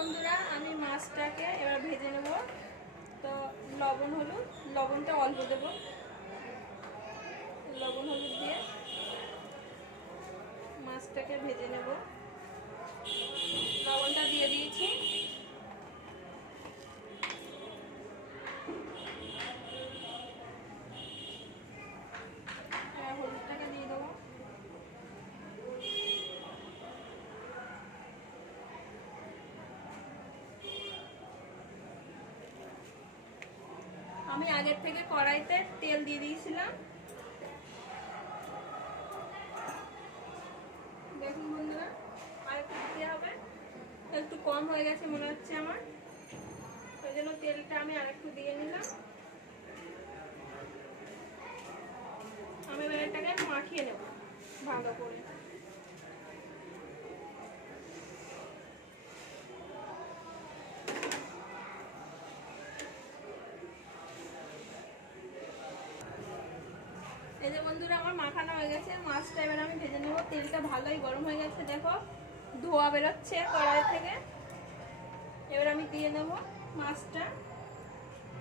বন্ধুরা আমি মাছটাকে এবার ভেজে নেব। তো লবণ হলুদ, লবণটা অল্প দেব, লবণ হলুদ দিয়ে মাছটাকে ভেজে নেব। লবণটা দিয়ে দিয়েছি, হলুদটাকে দিয়ে দেবো। আমি আগের থেকে কড়াইতে তেল দিয়ে দিয়েছিলাম। দেখুন বন্ধুরা, আর একটু দিতে হবে, একটু কম হয়ে গেছে মনে হচ্ছে আমার, ওই জন্য তেলটা আমি আর একটু দিয়ে নিলাম। আমি এবার এটাকে মাখিয়ে নেব ভালো করে। এই যে বন্ধুরা আমার মাখানো হয়ে গেছে, মাছটা এবার আমি ভেজে নেব। তেলটা ভালোই গরম হয়ে গেছে, দেখো ধোয়া বেরোচ্ছে কড়াই থেকে। এবার আমি দিয়ে নেব মাছটা।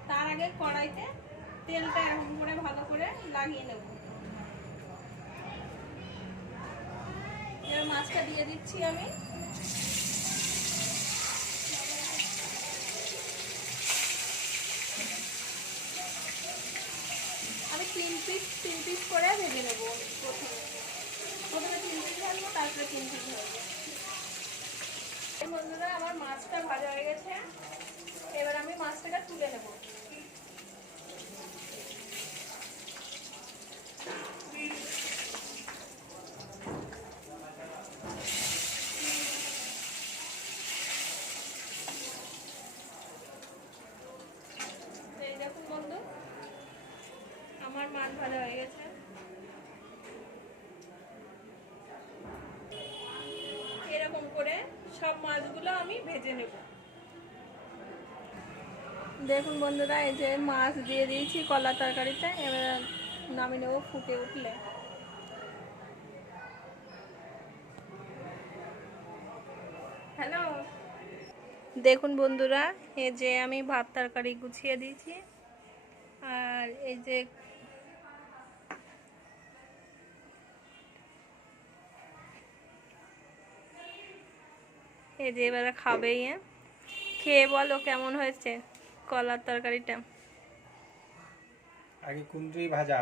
তার আগে কড়াইতে তেলটা এরকম করে ভালো করে লাগিয়ে নেব। এবার মাছটা দিয়ে দিচ্ছি আমি। আমি তিন পিস করে ভেজে নেব। প্রথমে 3 পিস ভাজবো, তারপরে 3 পিস ভাজবো। বন্ধুরা আমার মাছটা ভাজা হয়ে গেছে, এবার আমি মাছটাকে তুলে নেব। এই দেখুন বন্ধু, আমার মাছ ভাজা হয়ে গেছে। এরকম করে সব মাছগুলো আমি ভেজে নেব। দেখুন বন্ধুরা, এই যে মাছ দিয়ে দিয়েছি কলা তরকারিতে, এবার নামিয়ে নেব ফুটে উঠলে। হ্যালো, দেখুন বন্ধুরা, এই যে আমি ভাত তরকারি গুছিয়ে দিয়েছি, আর এই যে এবারে খাবেই। খেয়ে বলো কেমন হয়েছে কলার তরকারিটা। আগে কুঁদরি ভাজা,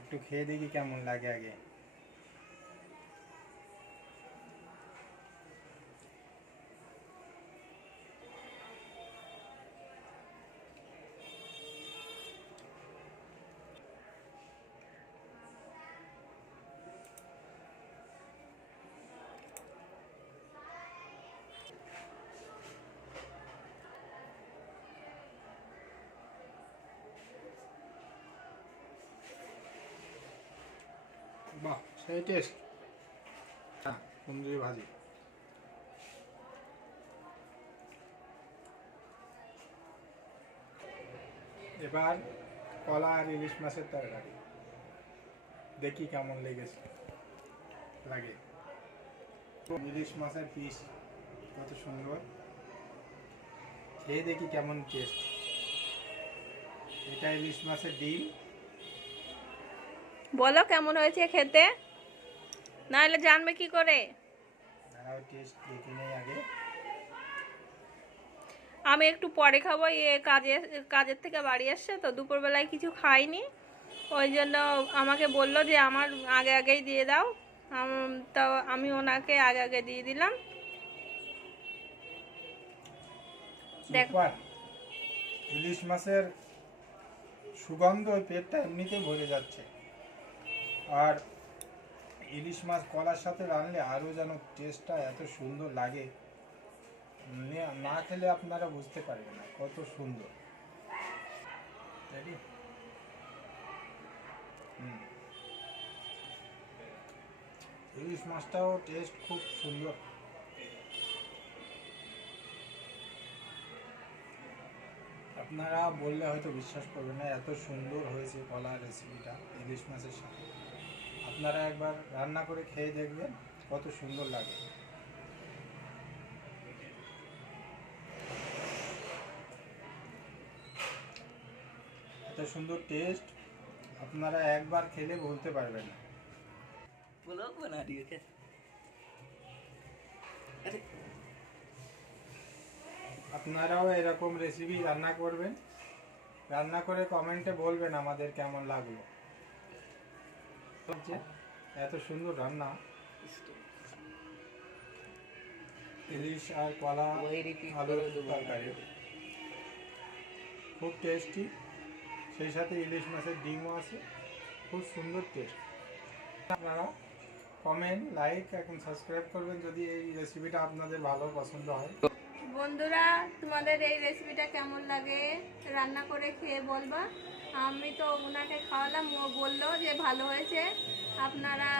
একটু খেয়ে দেখি কেমন লাগে আগে। বাহ, সেই টেস্ট। হ্যাঁ, কুঁদরি ভাজি। এবার কলা আর ইলিশ মাছের তরকারি, দেখি কেমন লাগে। ইলিশ মাছের পিস কত সুন্দর, খেয়ে দেখি কেমন টেস্ট। এটা ইলিশ মাছের ডিম। বলো কেমন হয়েছে খেতে, নাহলে জানবে কি করে। দাঁড়াও, টেস্ট দেখে নেই আগে। আমি একটু পরে খাবো, কাজের থেকে বাড়ি আসছে তো, দুপুরবেলায় কিছু খাইনি, ওই জন্য আমাকে বললো যে আমার আগেই দিয়ে দাও। তো আমি ওনাকে আগে দিয়ে দিলাম। দেখো ইলিশ মাছের সুগন্ধ পেটটা এমনিতেই ভরে যাচ্ছে, আর ইলিশ মাছ কলার সাথে রানলে আরও যেন টেস্টটা এত সুন্দর লাগে, না খেলে আপনারা বুঝতে পারবেন না কত সুন্দর। ইলিশ মাছটাও টেস্ট খুব সুন্দর। আপনারা বললে হয়তো বিশ্বাস করবেন না, এত সুন্দর হয়েছে কলার রেসিপিটা ইলিশ মাছের সাথে। আপনারা একবার রান্না করে খেয়ে দেখবেন কত সুন্দর লাগে। সুন্দর টেস্ট, আপনারা একবার খেলে ভুলতে পারবেন না। ब्लॉग बना रही हो क्या? अरे আপনারাও এরকম রেসিপি রান্না করবেন, রান্না করে কমেন্টে বলবেন আমাদের কেমন লাগলো। এত সুন্দর রান্না, ইলিশ আর কলা वही रिपीट আলুর करो दोबारा। তরকারি খুব টেস্টি, সেই সাথে ইলিশ মাছের ডিমও আছে, খুব সুন্দর টেস্ট। আপনারা কমেন্ট, লাইক এবং সাবস্ক্রাইব করবেন যদি এই রেসিপিটা আপনাদের ভালো পছন্দ হয়। বন্ধুরা, তোমাদের এই রেসিপিটা কেমন লাগে রান্না করে খেয়ে বলবা। আমি তো ওনাকে খাওয়ালাম, ও বললো যে ভালো হয়েছে। আপনারা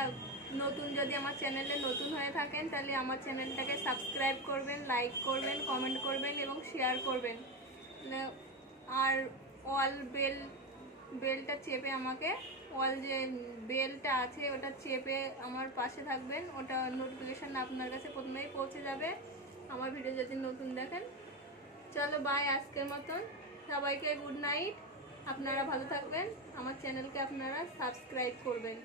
নতুন যদি আমার চ্যানেলে নতুন হয়ে থাকেন তাহলে আমার চ্যানেলটাকে সাবস্ক্রাইব করবেন, লাইক করবেন, কমেন্ট করবেন এবং শেয়ার করবেন। আর অল বেলটা চেপে আমাকে, অল যে বেলটা আছে ওটা চেপে আমার পাশে থাকবেন, ওটা নোটিফিকেশান আপনার কাছে প্রথমেই পৌঁছে যাবে আমার ভিডিও যদি নতুন দেখেন। চলো বাই, আজকের মতন সবাইকে গুড নাইট। আপনারা ভালো থাকবেন, আমার চ্যানেলকে আপনারা সাবস্ক্রাইব করবেন।